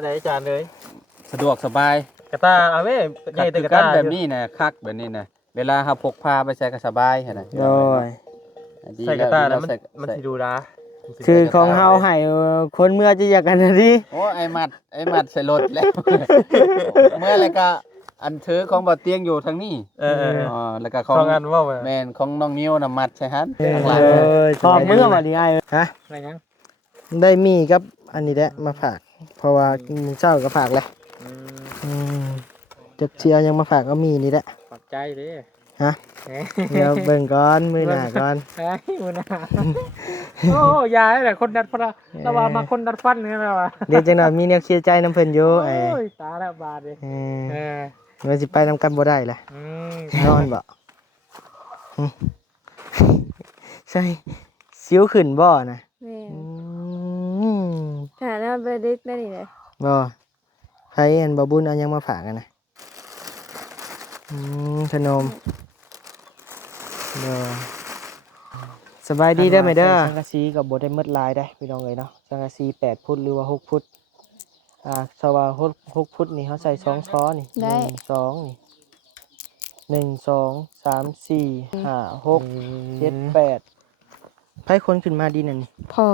อะไรอาจารย์เลยสะดวกสบายกระตาเอาไว้ใหญ่แต่กระตาแบบนี้นะคักแบบนี้นะเวลาเฮาพกพาไปใส่ก็สบายหั่นน่ะโดยใส่กระตาแล้วมันสิดูดาคือของเฮาให้คนเมื่อจะอยากกันนะดิโอ้ไอ้มัดใส่รถแล้ว เมื่อไรก็อันถือของบ่เตียงอยู่ทางนี้อ๋อแล้วก็ของอันว่าแม่นของน้องนิ้วน่ะมัดใส่หันข้างหลังขอบเมื่อว่าดีไอ้ฮะอะไรยังได้มีกับอันนี้แหละมาฝากเพราะว่าเจ้าก็ฝากแหละจักเชียยังมาฝากก็มีนี่แหละขอบใจดิฮะเดี๋ยวเบิ่งก่อนมือหน้าก่อนมือหน้าโอ้ยายแหละคนดัดฟันระว่ามาคนดัดฟันนี่แหละว่ะเดี๋ยวจังหน่อยมีแนวเคลียร์ใจน้ำเพิ่นอยู่โอ้ยตาแล้วบาดดิมันสิไปนำกันบ่ได้แหละนอนบ่ใช่สิวขึ้นบ่นะค่ะแล้วไปดึกได้นี่เลยบ่ใครเห็นบ่บุญเอายังมาฝากกันนะขนมสบายดีได้ไหมเด้อสังกะสีกับบได้มืดลายได้พี่น้องเลยเนาะสังกะสี8 ฟุตหรือว่า6 ฟุตสว่า6 ฟุตนี่เขาใส่2 ช้อนนี่1 2นี่1 2 3 4 5 6 7 8ไพ่คนขึ้นมาดีนั่นนี่พอ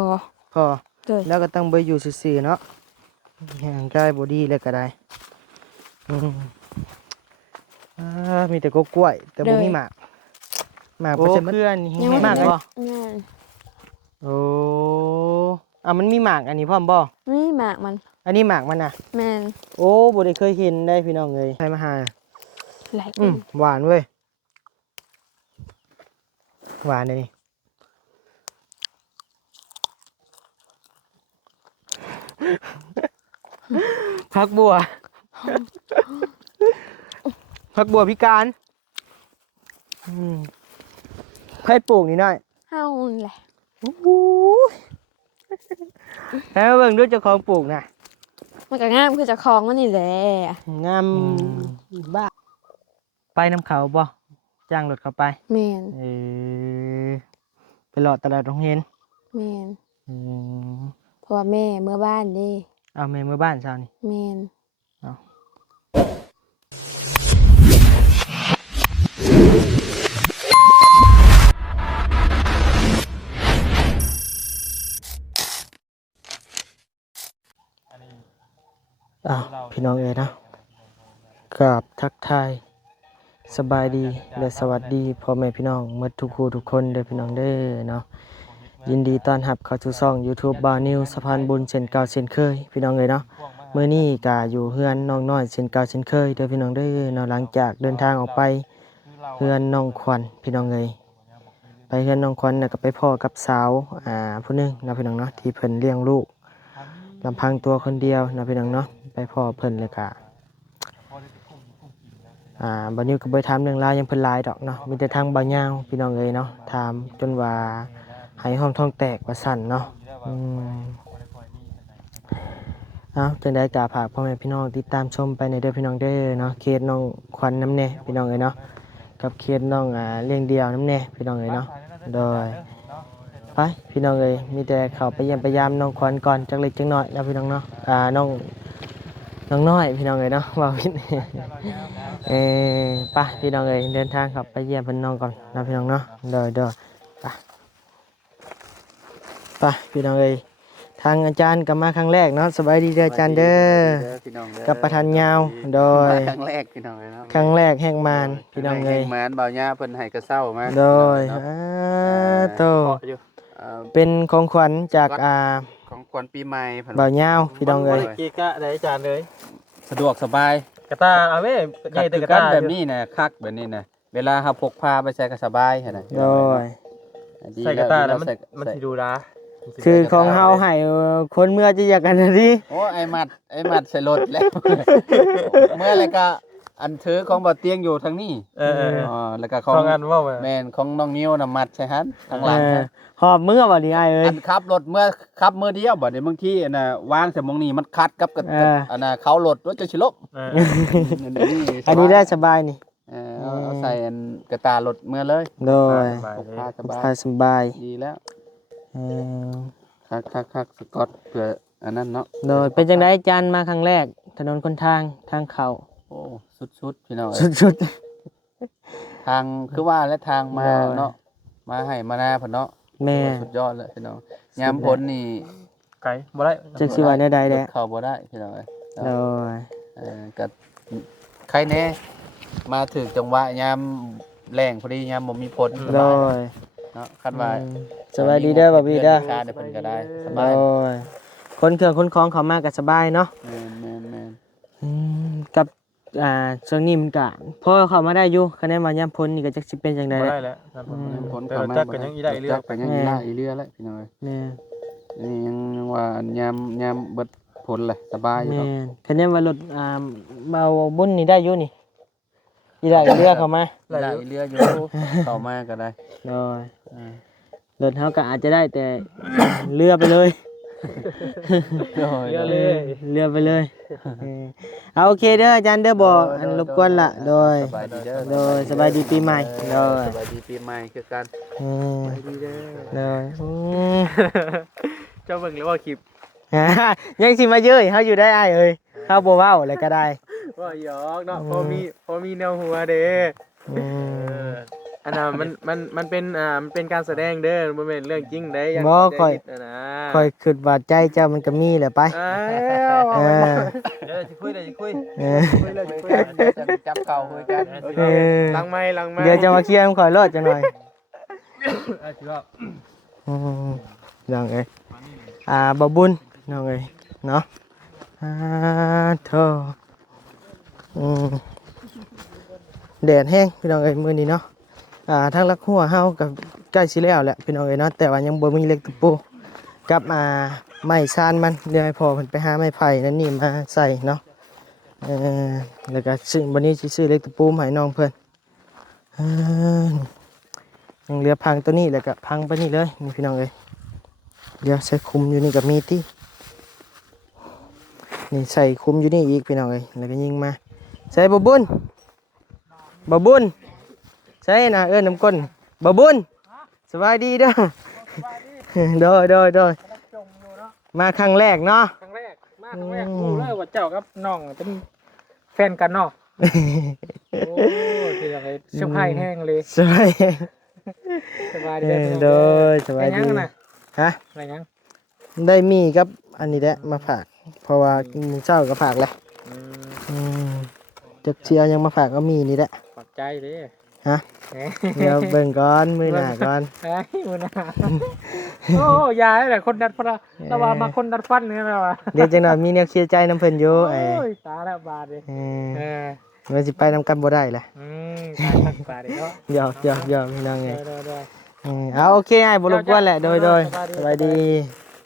แล้วก็ต้องไปอยู่ซื่อๆเนาะห่างกายบอดี้เลยก็ได้มีแต่กกล้วยแต่บ่มีหมากเพื่อนยังไม่หมากบ่โอ้มันมีหมากอันนี้พร้อมบ่นี่หมากมันอันนี้หมากมันน่ะแม่นโอ้บ่ได้เคยเห็นได้พี่น้องเลยใครมาหาหวานเว้ยหวานเลยนี่ผักบัวพิการใครปลูกนี่หน่อยเฮาแหละแล้วเบิ่งด้วยเจ้าของปลูกนะมันก็งามคือเจ้าของมันนี่แหละงามบ้าไปน้ำเขาบ่จ้างรถเขาไปแม่นไปหลอดตลาดโรงเรียนแม่นเพราะว่าแม่เมื่อบ้านดิแม่เมื่อบ้านเช้านี่แม่นพี่น้องเนาะกับทักทายสบายดีและสวัสดีพ่อแม่พี่น้องหมดทุกคู่ทุกคนเด้อพี่น้องเด้อเนาะยินดีต้อนรับเข้าสู่ช่อง YouTube บ่าวนิวสะพานบุญเช่นเก่าเช่นเคยพี่น้องเนาะมื้อนี้ก็อยู่เฮือนน้องน้อยเช่นเก่าเช่นเคยเด้อพี่น้องเด้อเนาะหลังจากเดินทางออกไปเฮือนน้องขวัญพี่น้องไปเฮือนน้องขวัญแล้วก็ไปพ่อกับสาวผู้นึงนะพี่น้องเนาะที่เพิ่นเลี้ยงลูกลำพังตัวคนเดียวนะพี่น้องเนาะไปพ่อเพิ่นเลยค่ะบ่าวนิวก็บ่ถามเรื่องราวยังเพิ่นหลายดอกเนาะมีแต่ทางบ่าวยาวพี่น้องเนาะถามจนว่าให้ห้องท้องแตกว่าสั่นเนาะจังได้กราบฝากพ่อแม่พี่น้องติดตามชมไปในเด้อพี่น้องเด้อเนาะเคสน้องขวัญน้ำแน่พี่น้องเนาะกับเคสน้องเลี้ยงเดี่ยวน้ำแน่พี่น้องเนาะโดยไปพี่น้องมีแต่เข้าไปเยี่ยมไปยามน้องขวัญก่อนจักเล็กจักน้อยแล้วพี่น้องเนาะน้องน้อยพี่น้องเนาะว่าพี่ไปพี่น้องเดินทางครับไปเยี่ยมเพิ่นน้องก่อนนะพี่น้องเนาะเด้อไปพี่น้องทางอาจารย์กลับมาครั้งแรกเนาะสบายดีเด้ออาจารย์เด้อกับประธานยาวโดยครั้งแรกพี่น้องเนาะครั้งแรกแห่งมารพี่น้องแห่งมารบ่าวย่าเพิ่นให้กระเซ้ามาโดยโตเป็นของขวัญจากของขวัญปีใหม่บ่าวยาวพี่น้องเกะกะได้อาจารย์เลยสะดวกสบายกระตาเอาไว้ใหญ่แต่กระตาแบบนี้นะคักแบบนี้นะเวลาเฮาพกพาไปใส่ก็สบายหั่นน่ะโดยใส่กระตาแล้วมันสิดูดาคือของเฮาให้คนเมื่อจะอยากกันนะดิโอ้ไอ้มัดใส่รถแล้วเมื่อไรก็อันถือของบ่เตียงอยู่ทางนี้แล้วก็ของอันว่าแม่นของน้องนิ้วน่ะมัดใส่หันข้างหลังหอบเมื่อบ่นี่อันขับรถเมื่อขับมือเดียวบ่ได้บางทีวางใส่มองนี่มันคัดกับเขารถรถจะสิลบอันนี้ได้สบายนี่เอาใส่กระตารถเมื่อเลยโดยสบายดีแล้วคักสกอตเพื่อ อันนั้นเนาะ โดยเป็นจังได๋จานมาครั้งแรกถนนคนทางทางเข้า โอ้สุดๆพี่น้อง สุด ทางคือว่าและทางมา ได้ เนาะมาให้มานาเพิ่นเนาะ ๆแม่ สุดยอดเลยพี่น้องยามพ้นนี่ ไกลบ่ได้ จักสิว่าแนวใดแหละ เข้าบ่ได้พี่น้อง โดย ก็ใครแน่มาถึงจังหวะยามแรงพอดียามบ่มีฝนส โด บาย ย เนาะคันว่า สบายดีเด้อบ่บี้เด้อ ชาได้เพิ่นก็ได้ส โด บาย ยคนเครื่องคนของเขามาก็สบายเนาะ แม่น กับช่วงนี้มันก็พอเข้ามาได้อยู่คะแนนว่ายามพ้นนี่ก็จักสิเป็นจังได๋ บ่ แหละ ได้แล้วนั่นผม ๆผล แต่ เข้า เรา มา จักกันยังอีได้เรื่อ จั ง กก็ยังอีได้อีเรือแล้วพี่น้อง แม่ นี่ยังว่ายามเบิดผลเลยสบายอยู่ แม่ เนาะ คะแนนว่ารถเบาบุญนี่ได้อยู่นี่อีได้เรือเข้ามา ได้อีเรืออยู่เข้ามาก็ได้ โดยรถเฮาก็อาจจะได้แต่ เรือไปเลย โดย เยอะเลย เรือไปเลยเอาโอเคเด้ออาจารย์เด้อบ่อันรบกวนละโดย สบายดีเด้อ โดยสบายดีปีใหม่โดย สบายดีปีใหม่คือกัน อืม ดีเด้อ โดยม เจ้าเบิ่งแล้วว่าคลิป ยังสิมาเยอะเฮาอยู่ได้อ้ายเอ้ยเฮาบ่เว้าอะไรก็ได้ ว่าหยอกเนาะพอมีแนวหัวเด้ อืม อันน่ะมันเป็นมันเป็นการแสดงเด้อบ่แม่นเรื่องจริงเด้ยัง บ่ค่อย เข้าใจผิดนะ ค่อยคิดว่าใจเจ้ามันก็มีแหละไป อ้าว เออ เดี๋ยวสิคุยเดี๋ยวสิคุย เออ คุยเลยสิคุย จับเข่าคุยกัน เออ หลังไม้หลังไม้ เดี๋ยวจะมาเคลียร์มันข่อยรอดจังหน่อย สิว่า อืมน้องเอ้ยบ่บุญน้องเอ้ยเนาะโธ่แดดแห้งพี่น้องเอ้ยมื้อนี้เนาะทางลักหัวเฮาก็ใกล้สิแล้วแหละพี่น้องเอ้ยเนาะแต่ว่ายังบ่มีเหล็กตะปูกับไม้ซานมันเดี๋ยวให้พ่อเพิ่นไปหาไม้ไผ่นั่นนี่มาใส่เนาะแล้วก็ซื้อวันนี้สิซื้อเหล็กตะปูมาให้น้องเพิ่นยังเหลือพังตัวนี้แล้วก็พังไปนี่เลยนี่พี่น้องเอ้ยเดี๋ยวใส่คุมอยู่นี่ก็มีตินี่ใส่คุมอยู่นี่อีกพี่น้องเอ้ยแล้วก็ยิงมาใส่บ่บุญใช่นะน้ำก้นบ่บุญสบายดีเด้อโดยมาครั้งแรกเนาะ ครั้งแรกรู้เลยว่าเจ้ากับน้องเป็นแฟนกันเนาะโอ้คือยังไงเซอร์ไพรส์แห้งเลย สบาย สบายดี โดยสบายดี ได้ยังนะ ฮะ อะไรยัง ได้มีกับอันนี้แหละมาฝากเพราะว่ามื้อเช้าก็ฝากแหละ อืม จักเชียยังมาฝากก็มีนี่แหละ ขอบใจดิ ฮะเดี๋ยวเบิ่งก่อนมื้อหน้าก่อน ไอ้มือหน้าโอ้ยายแหละคนดัดฟันเราว่ามาคนดัดฟันเนี่ยเราว่า เดี๋ยวจังหน่อยมีแนวเคลียร์ใจน้ำเพิ่นอยู่ โอ้ยตาแล้วบาดเลย เอ เอ อ อ มันสิไปนำกันบ่ได้แหละ ตาทักบาดเลยเนาะ หยอกพี่น้องไง เด้อ เอาโอเคไอ้บ่รบกวนแหละโดยสบายดี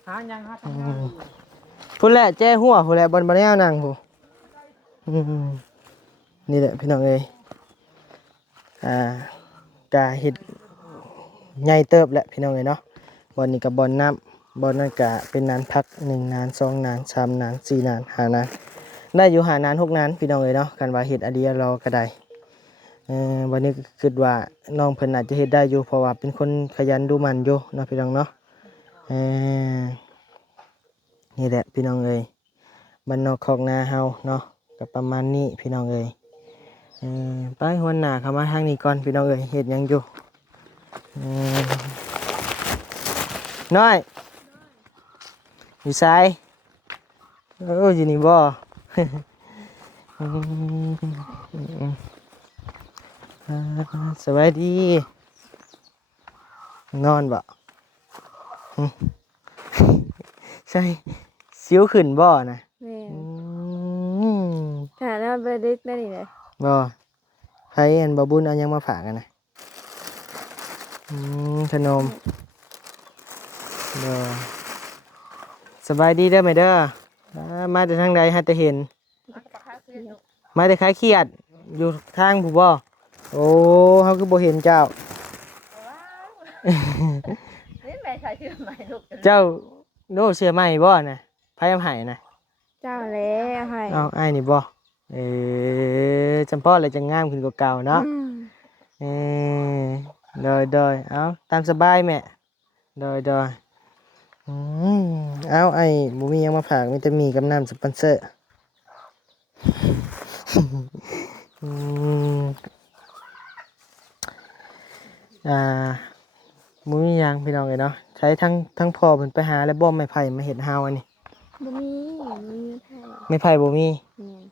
หายังฮะ พุ่นแหละแจ้หัวพุ่นแหละบนบ่แนวนั่งผู้นี่แหละพี่น้องเอ้ยกะเฮ็ดใหญ่เติบแหละพี่น้องเอ้ยเนาะบ่อนนี้ก็บ่อนน้ำบ่อนนั้นก็เป็นนานพัก1นาน2นาน3นาน4นาน5นานได้อยู่5นาน6นานพี่น้องเอ้ยเนาะกันว่าเฮ็ดอเดียรอก็ได้วันนี้ก็คิดว่าน้องเพิ่นอาจจะเฮ็ดได้อยู่เพราะว่าเป็นคนขยันดูมันอยู่เนาะพี่น้องเนาะนี่แหละพี่น้องเอ้ยบ้านนอกคอกนาเฮาเนาะก็ประมาณนี้พี่น้องเอ้ยไปหัวหน้าเข้ามาทางนี้ก่อนพี่น้องเอ้ยเฮ็ดหยังอยู่น้อยอยู่ไสอยู่นี่บ่ สวัสดีนอนบ่ใช่สิวขึ้นบ่นะ แม่ อืม ถ้าแล้วไปดึกได้นี่เลย บ่ใครอันบ่บุญเอาหยังมาฝากกันนะขนมเด้อสบายดีเด้อแม่เด้อมาแต่ทางใดหาแต่เห็นมาแต่ขายเครียดอยู่ทางผู้บ่โอ้เฮาคือบ่เห็นเจ้า นี่แม่ใช้ชื่อใหม่ลูก เจ้าโน้เสื้อใหม่บ่น่ะไผเอาให้น่ะ เจ้าแล้วให้ เอาอ้ายนี่บ่จำพ่อเลยจะงามขึ้นกว่าเก่าเนาะ อืม โดยเอาตามสบายแม่โดย อืมเอาไอ้บ่มีหยังมาฝากมีแต่หมีกับน้ำสปอนเซอร์อืมอ่าบ่มีหยังพี่น้องเอ้ยเนาะใช้ทั้งพ่อเพิ่นไปหาแล้วบ่ไม้ไผ่มาเฮ็ดเฮาอันนี้ บ่มีไผ ไม้ไผ่บ่มี แม่น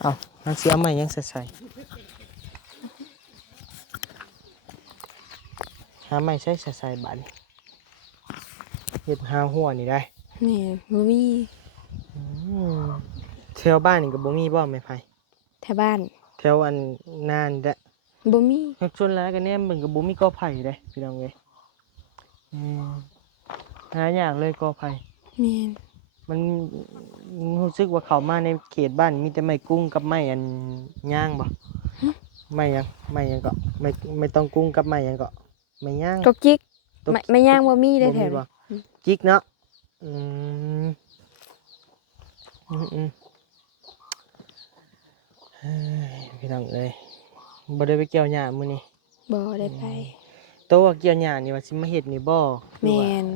เอ้ามันสิเอาไม้หยังใส่หาไม้ใส่บัดนี้เฮ็ดหาหัวนี่ได้ แม่นบ่มี อืมแถวบ้านนี่ก็บ่มีบ่ไม้ไผ่ แถวบ้าน แถวอันนานแดะ บ่มี ชนแล้วก็แนมเบิ่งก็บ่มีกอไผ่เด้พี่น้องเอ้ยอืมหายากเลยกอไผ่ แม่น มันรู้สึกว่าเข้ามาในเขตบ้านมีแต่ไม้กุ้งกับไม้อันย่างบ่ไม้หยังก็ไม่ต้องกุ้งกับไม้หยังก็ไม้ย่าง ตกจิก ตก ไม่ย่างบ่มีได้แถว บ่ นี้ จิกเนาะอืมอืมเฮ้ยพี่น้องเอ้ยบ่ได้ไปเกี่ยวหญ้ามื้อนี้ บ่ได้ไป โตว่าเกี่ยวหญ้านี่ว่าสิมาเฮ็ดนี่บ่หรือว่า แม่น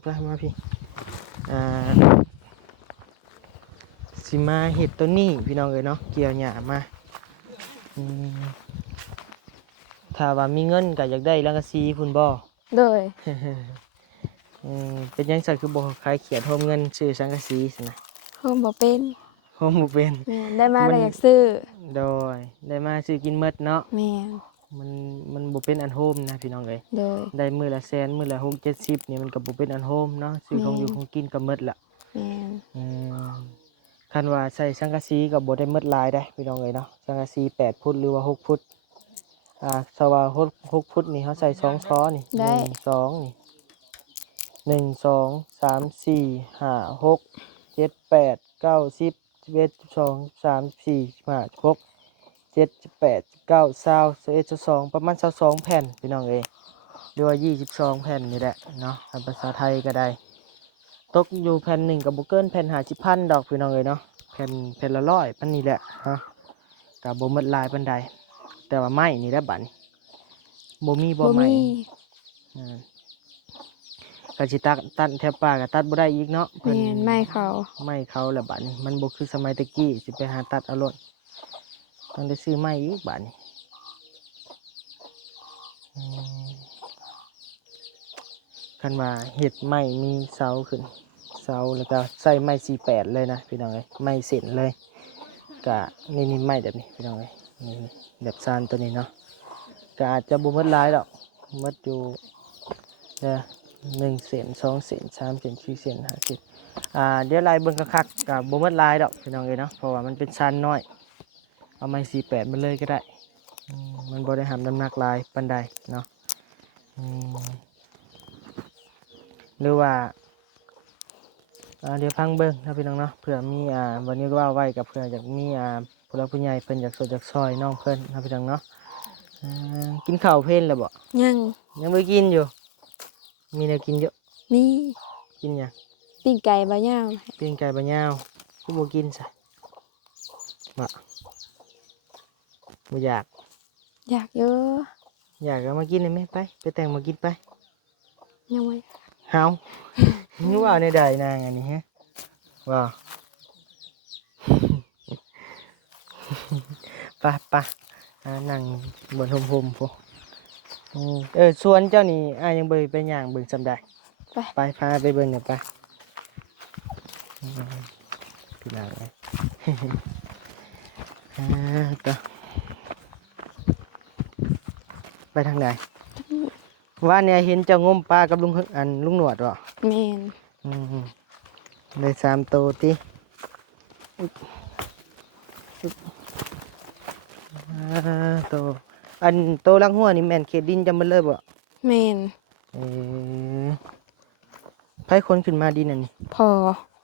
ไปมาพี่สิมาเฮ็ดตัวนี้พี่น้องเอ้ยเนาะเกี่ยวหญ้ามาอืมถ้าว่ามีเงินก็อยากได้แล้วก็ซีพุ่นบ่ โดย เป็นหยังซั่นคือบ่ขายเขียดโฮมเงินซื้อสังกะสีซั่นน่ะ โฮมบ่เป็น โฮมบ่เป็น แม่นได้มา มัน แล้วอยากซื้อ โดยได้มาซื้อกินหมดเนาะ แม่น มันบ่เป็นอันโฮมนะพี่น้องเอ้ย โดย ได้มื้อละแสนมื้อละ6-70นี่มันก็บ่เป็นอันโฮมเนาะซื้อของอยู่ของกินก็หมดละ แม่น อืมคันว่าใส่สังกะสีก็บ่ได้หมดหลายได้พี่น้องเอ้ยเนาะสังกะสี8ฟุตหรือว่า6ฟุตสว่า6ฟุตนี่เฮาใส่2ช้อนนี่1 2นี่1 2 3 4 5 6 7 8 9 10 11 12 13 14 15 16 7 8 9 20 11 12ประมาณ22แผ่นพี่น้องเอ้ยหรือว่า22แผ่นนี่แหละเนาะภาษาไทยก็ได้ตกอยู่แผ่นหนึ่งกับบ่เกินแผ่น50,000ดอกพี่น้องเอ้ยเนาะแผ่นละ100ปานนี้แหละเนาะก็บ่หมดหลายปานใดแต่ว่าไม้นี่แหละบัดนี้บ่มีบ่ บ่ ไม้ มี ก็สิตัดแถวป่าก็ตัดบ่ได้อีกเนาะ แม่นไม่เขา ไม้เขาแล้วบัดนี้มันบ่คือสมัยตะกี้สิไปหาตัดเอาโลดต้องได้ซื้อไม้อีกบัดนี้คันว่าเฮ็ดไม้มีเสาขึ้นเสาแล้วก็ใส่ไม้48เลยนะพี่น้องเอ้ยไม้เส้นเลยก็นี่ไม้แบบนี้พี่น้องเอ้ยนี่แบบซานตัวนี้เนาะก็อาจจะบ่หมดหลายดอกหมดอยู่1 เซน2 เซน3 เซน4 เซน5 เซนเดี๋ยวไล่เบิ่งคักๆก็บ่หมดหลายดอกพี่น้องเอ้ยเนาะเพราะว่ามันเป็นซานน้อยเอาไม้48มาเลยก็ได้มันบ่ได้หำน้ำหนักหลายปานใดเนาะหรือว่าเดี๋ยวฟังเบิ่งนะพี่น้องเนาะเผื่อมีวันนี้ก็ว่าไว้กับเผื่ออยากมีผู้หลักผู้ใหญ่เพิ่นอยากสดอยากซอยน้องเพิ่นนะพี่น้องเนาะกินข้าวเพลนแล้วบ่ ยัง บ่กินอยู่มีแนวกินเยอะ มี กินหยัง ปิ้งไก่บ่ย่าง ปิ้งไก่บะยาวคือบ่กินซะบ่อยาก อยากเยอะ อยากก็มากินได้ไหมไปแต่งมากินไป ยังไง เฮานึกว่าในใดนางอันนี้ฮะว่า ไปนั่งบนห่มๆพุสวนเจ้านี่ยังบ่ไปย่างเบิ่งซำใดไปพาไปเบิ่งหน่อยไปพี่น้องเอ้ย ก็ไปทางไหนว่าเนี่ยเห็นเจ้างมปลากับลุงลุงหนวดบ่ แม่น ได้3 ตัวติตัวโตลังหัวนี่แม่นเขตดินจำมันเลยบ่ แม่น ไผคนขึ้นมาดินอันนี้ พอ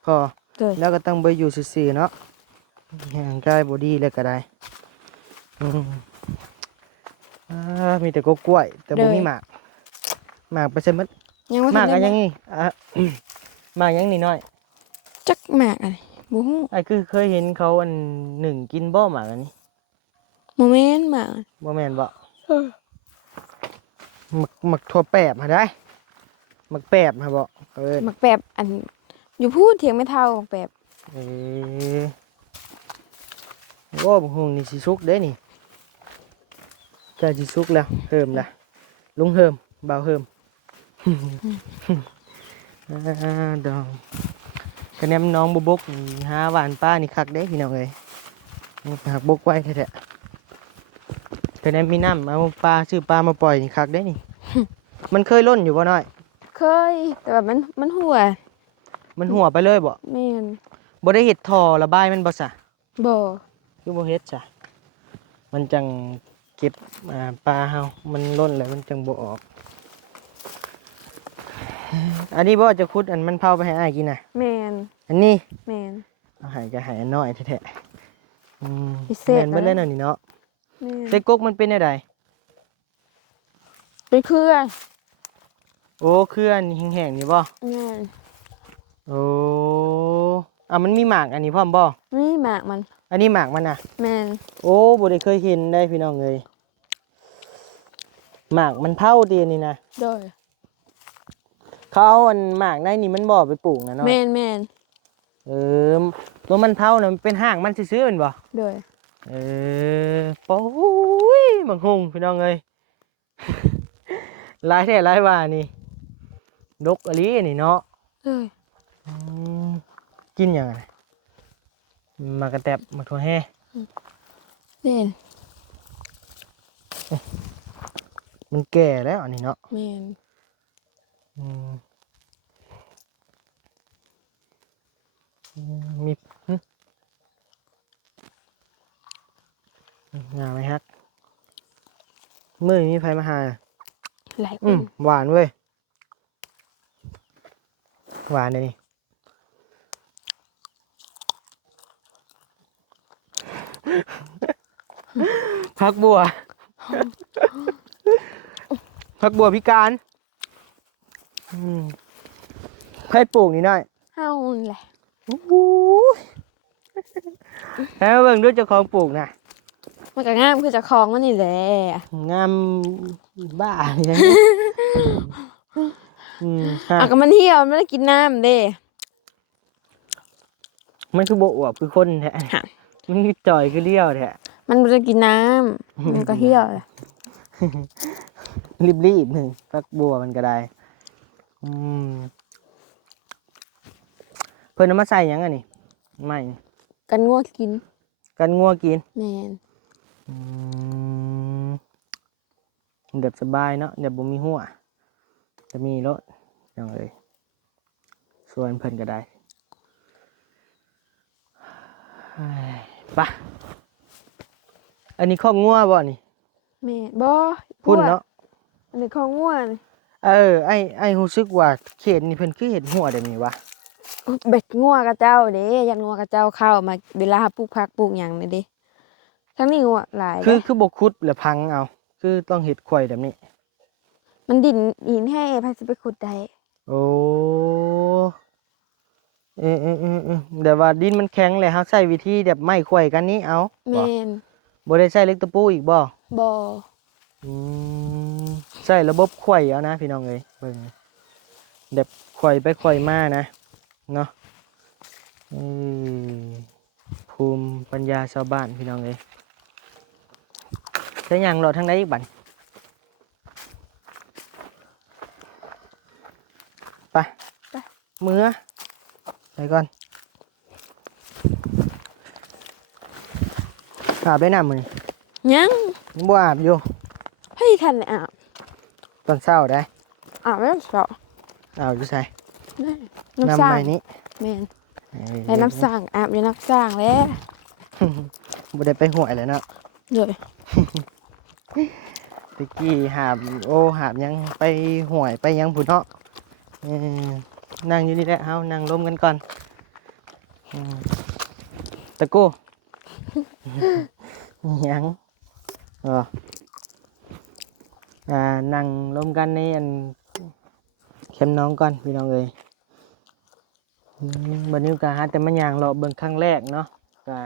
พอ โดย แล้วก็ต้องไปอยู่ซื่อๆเนาะร่างกายบ่ดีเลยก็ได้มีแต่กกล้วยแต่บ่มีหมากไปใส่หมด ยังว่า หมาก ทั อั น น ได้ ยังนี่หมากยังนี่น้อย จักหมากอะไรบ่ฮู้ ไอ้คือเคยเห็นเขาอันหนึ่งกินบ่หมากอันนี้ บ่แม่นหมาก บ่แม่นบ่หมักถั่วแปบมาได้ มักแปบครับบ่เอิ้น หมักแบบอันอยู่พูดเถียงไม่เท่าหมักแบบ เอ้โอ้บักฮุงนี่สิสุกเด้นี่ใกล้สิสุกแล้วเฮิมละลุงเฮิมบ่าวเฮิม ดองคะแนนน้องบุบกนี่หาหวานป้านี่คักเด้พี่น้องเอ้ยนี่หักบกไว้แท้ๆคะแนนมีน้ำเอาปลาชื่อปลามาปล่อยนี่คักเด้นี่ มันเคยล่นอยู่บ่น้อย เคยแต่แบบมันหัว มันหัวไปเลยบ่ แม่น บ่ได้เฮ็ดท่อระบายมันบ่ซะ บ่ คือบ่เฮ็ดจ้ะมันจังเก็บปลาเฮามันล่นแล้วมันจังบ่ออก อันนี้บ่จะขุดอันมันเผาไปให้อ้ายกินน่ะ แม่น อันนี้ แม่น เอาให้จะให้อันน้อยแท้ๆพิเศษ แม่นเบิดเลยเนาะนี่เนาะ แม่น ใส่กกมันเป็นจังได เป็นเครือ โอ้เครือนี่แห้งๆนี่บ่ แม่น โอ้มันมีหมากอันนี้พร้อมบ่ นี่หมากมัน อันนี้หมากมันน่ะ แม่น โอ้บ่ได้เคยเห็นได้พี่น้องเอ้ยหมากมันเผาดีนี่นะ โดย เขาเอาอันหมากในนี่มันบ่ไปปลูกนะเนาะ แม่นแม่น เออตัวมันเผาน่ะมันเป็นห้างมันซื่อๆแม่นบ่ โดย เออโอ้ยบังฮุงพี่น้องเอ้ย หลายแท้หลายว่านี่ดกอหลีนี่เนาะ โดย อืมกินหยังอะมากระแตบมาทั่วแฮ่ แม่น มันแก่แล้วอันนี้เนาะ แม่น อืมมีงามไหมฮักมื้อนี้มีไผมาหา หลายคน หวานเว้ยหวานเลยนี่ผักบัว ผักบัวพิการใครปลูกนี่หน่อย เฮานั่นแหละ โอ้โหแล้วเบิ่งดูเจ้าของปลูกนะ มันก็งามคือเจะคลองมันนี่แหละ งามบ้าอย่างนี้ฮะ อ่ะก็มันเที่ยวมันไม่ได้กินน้ำเด้ มันคือโบอวบคือคนแท้ ฮะ มันคือจ่อยคือเลี้ยวแท้ มันไม่ได้กินน้ำมันก็เที่ยวแหละ รีบๆหนึ่งผักบัวมันก็ได้อืมเพิ่นเอามาใส่หยังอันนี้ไม่ กันงัวกิน กันงัวกิน แม่น อืมเด็บสบายเนาะเด็บบ่มีหัวจะมีรถอย่างเลยส่วนเพิ่นก็ได้เฮ้ยไปอันนี้ข้องงัวบ่นี่ แม่นบ่ พุ่นเนาะ อันนี้ของงัวนี่ ไอ้รู้สึกว่าเขตนี่เพิ่นคือเห็ดหัวได้มีวะ เบ็ดงัวกับเจ้าเด้ยันงัวกับเจ้าเข้ามาเวลาปลูกผักปลูกหยังนี่เด้ทั้งนี้งัวหลาย คือ เด้ คือบ่ขุดแล้วพังเอา คือต้องเห็ดข่อยแบบนี้ มันดินหินแห้งไผสิไปขุดได้ โอ้เดี๋ยวว่าดินมันแข็งเลยเฮาใช้วิธีแบบไม้ข่อยกันนี้เอาบ่ แม่น บ่ได้ใช้เหล็กตะปูอีกบ่ บ่ อืมใช้ระบบข่อยเอานะพี่น้องเอ้ยเบิ่งแบบข่อยไปข่อยมานะเนาะอืมภูมิปัญญาชาวบ้านพี่น้องเอ้ยใช้หยังรอทางใดอีกบัดไปมือไปก่อนอาบได้น้ำมือ ยัง นี่บ่อาบอยู่ ให้ทันได้อาบ ตอนเช้าได้ อาบแล้วเช้า อาบอยู่ใส่ ได้น้ำ น้ำ สร้า ใบ ง นี้ แม่นได้น้ำสร้างอาบได้น้ำสร้างแล้ว บ่ได้ไปห่วยเลยเนาะ เลย ตะกี้หาบหาบยังไปห่วยไปยังผู้เนาะนั่งอยู่นี่แหละเฮานั่งร่มกันก่อนตะโก้ ยังนั่งร่มกันในอันแคมป์น้องก่อนพี่น้องเอ้ยบัดนี้ก็หาแต่มันย่างเลาะเบิ่งครั้งแรกเนาะก็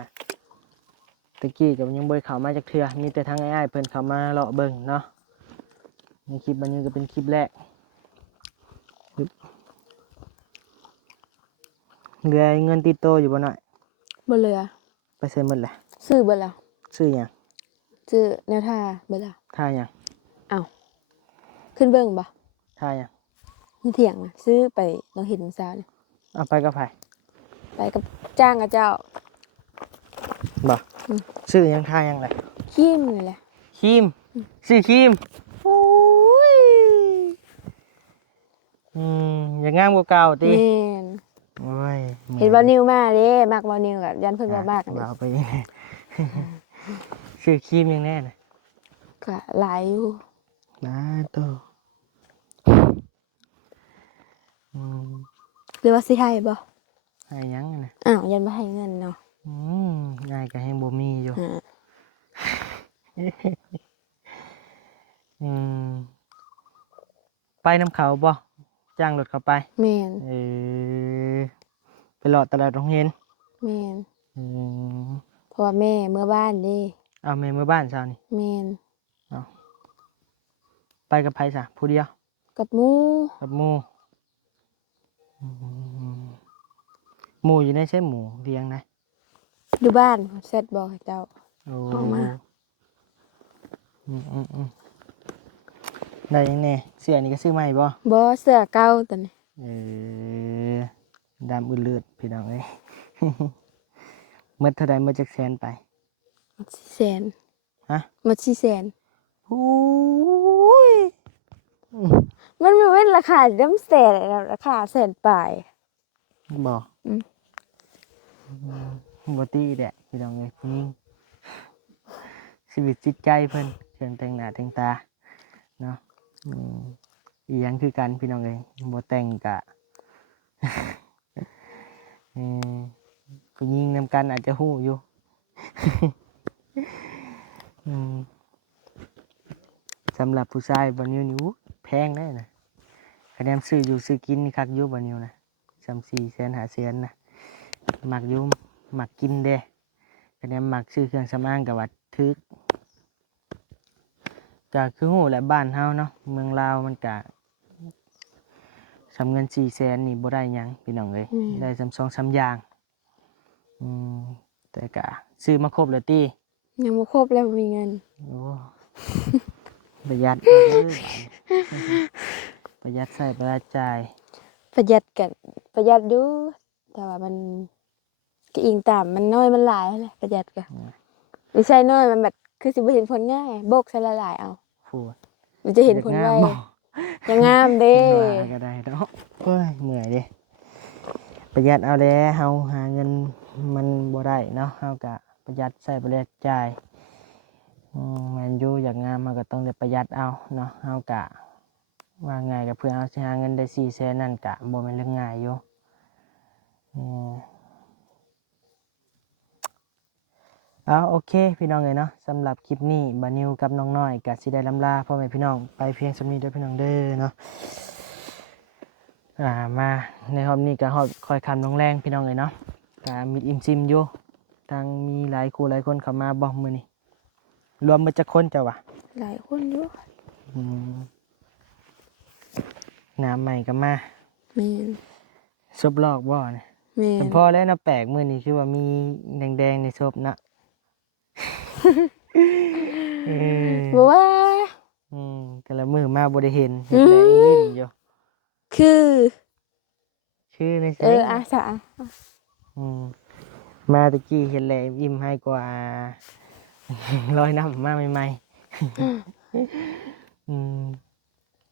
ตะกี้ก็ยังบ่ได้เข้ามาจากเทื่อมีแต่ทางอ้ายๆเพิ่นเข้ามาเลาะเบิ่งเนาะในคลิปบัดนี้ก็เป็นคลิปแรก เหลือเงินติดโตวอยู่บ่หน่อย บ่เหลือ ไปใส่หมดแหละ ซื้อเบิดแล้ว ซื้อหยัง ซื้อแนวท่าเบิดแล้ว ท่าหยัง อ้าวขึ้นเบิ่งบ่ ท่าหยัง นี่เถียงนะซื้อไปลองเห็นมื้อเช้านี่ เอาไปกับไผ ไปกับจ้างกับเจ้า บ่ซื้อหยังท่าหยังแหละ ขี้มนี่แหละ ครีมซื้อครีมโอ้ยอย่างงามกว่าเก่าติ แม่น โอ้ย เห็นบ่นิวมาเด้มักบ่นิวก็ยันเพิ่นบ่มาก เราไปยังไง ซื้อครีมยังแน่น่ะ ก็หลายอยู่ นะโตอืม หรือว่าสิให้บ่ ให้หยังน่ะ อ้าวยันบ่ให้เงินเนาะ ง่ายก็แฮงบ่มีอยู่ อ่า อืมไปน้ำเขาบ่จ้างรถเขาไป แม่น ไปหลอดตลาดโรงเรียน แม่น อืม เพราะว่าแม่เมื่อบ้านเด้ เอาแม่มือบ้านเช้านี่ แม่น ไปกับไผซะผู้เดียว กับหมู่ กับหมู่อืมหมู่อยู่ในใช่หมู่เลี้ยงนะ อยู่บ้านเสร็จบอกให้เจ้า โอ้ เอามา อืมได้ยังแน่เสื้อนี่ก็ซื้อใหม่บ่ บ่เสื้อเก่าตัวนี้ เออดำอื่นเลือดพี่น้องเอ้ย เมื่อเท่าใดเมื่อจักแสนไป มันสิแสน ฮะ มันสิแสน โอ้ย มันบ่แม่นราคาน้ำแสนแล้วราคาแสนปลาย บ่ อืม บ่ตีแดะพี่น้องเอ้ยผู้หญิงชีวิตจิตใจเพิ่นเครื่องแต่งหน้าแต่งตาเนาะอีหยังคือกันพี่น้องเอ้ยบ่แต่งกะ เออผู้หญิงนำกันอาจจะฮู้อยู่ อืมสำหรับผู้ชายบ่นิวนี่อู้แพงได้นะคะแนนซื้ออยู่ซื้อกินนี่คักอยู่บ่นิวนะ3-4 แสน5 แสนนะมักอยู่มักกินเด้คะแนนมักซื้อเครื่องสำอางก็ว่าถึกก็คือฮู้แหละบ้านเฮาเนาะเมืองลาวมันก็สำเงิน4 แสนนี่บ่ได้หยังพี่น้องเอ้ยได้2-3 อย่างแต่ก็ซื้อมาครบแล้วติ ยังบ่ครบแล้วบ่มีเงิน โอ้ ประหยัดเอาเด้อประหยัดใส่ประหยัดจ่าย ประหยัดกันประหยัดอยู่แต่ว่ามันก็อิงตามมันน้อยมันหลายแหละประหยัดก็ไม่ใช่น้อยมันแบบคือสิบ่เห็นผลง่ายโบกใส่ละหลายเอา พูด มันจะเห็นผลไว บ่ ยังงามเด้ ว่าก็ได้เนาะเฮ้ยเหนื่อยเด้ประหยัดเอาแล้วเฮาหาเงินมันบ่ได้เนาะเฮาก็ประหยัดใส่ประหยัดจ่ายแม่นอยู่อยากงามมันก็ต้องได้ประหยัดเอาเนาะเฮาก็ว่าง่ายก็เพื่อเฮาสิหาเงินได้4 แสนนั่นก็บ่แม่นเรื่องง่ายอยู่เอาโอเคพี่น้องเอ้ยเนาะสำหรับคลิปนี้บานิวกับน้องน้อยก็สิได้ลำลาพ่อแม่พี่น้องไปเพียงส่ำนี้เด้อพี่น้องเด้อเนาะมาในรอบนี้ก็ฮอดคอยคำลงแรงพี่น้องเอ้ยเนาะก็มีอิ่มซิมอยู่ทางมีหลายคู่หลายคนเข้ามาบ่มื้อนี้รวมเบิดจักคนเจ้าวะ หลายคนอยู่ น้ำใหม่ก็มา แม่น ซบลอกบ่เนี่ย แม่ แต่ น พอแล้วนะแปลกมื้อนี้คือว่ามีแดงๆในซบนะ บ่ว่า แต่ละมื้อมาบ่ได้เห็นเห็นแต่อีลิ้นอยู่ คือ คือใน อาสา มาตะกี้เห็นแล้วยิ้มให้กว่า ลอยน้ำมาใหม่ๆ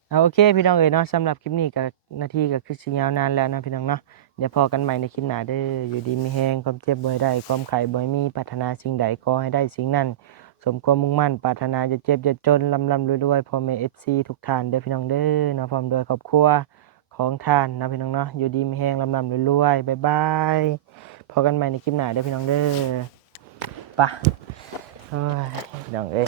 เอาโอเคพี่น้องเอ๋ยเนาะสำหรับคลิปนี้กับนาทีก็คือสิยาวนานแล้วนะพี่น้องเนาะเดี๋ยวพอกันใหม่ในคลิปหน้าเด้ออยู่ดีมีแฮงความเจ็บบ่ให้ได้ความไข้บ่ให้มีปรารถนาสิ่งใดขอให้ได้สิ่งนั้นสมความมุ่งมั่นปรารถนาจะเจ็บจะจนลำรวยๆพ่อแม่ FC ทุกท่านเด้อพี่น้องเด้อเนาะพร้อมด้วยครอบครัวของท่านนะพี่น้องเนาะอยู่ดีมีแฮงลำรวยๆบ๊ายบายพอกันใหม่ในคลิปหน้าเด้อพี่น้องเด้อไป พี่น้องเอ้ย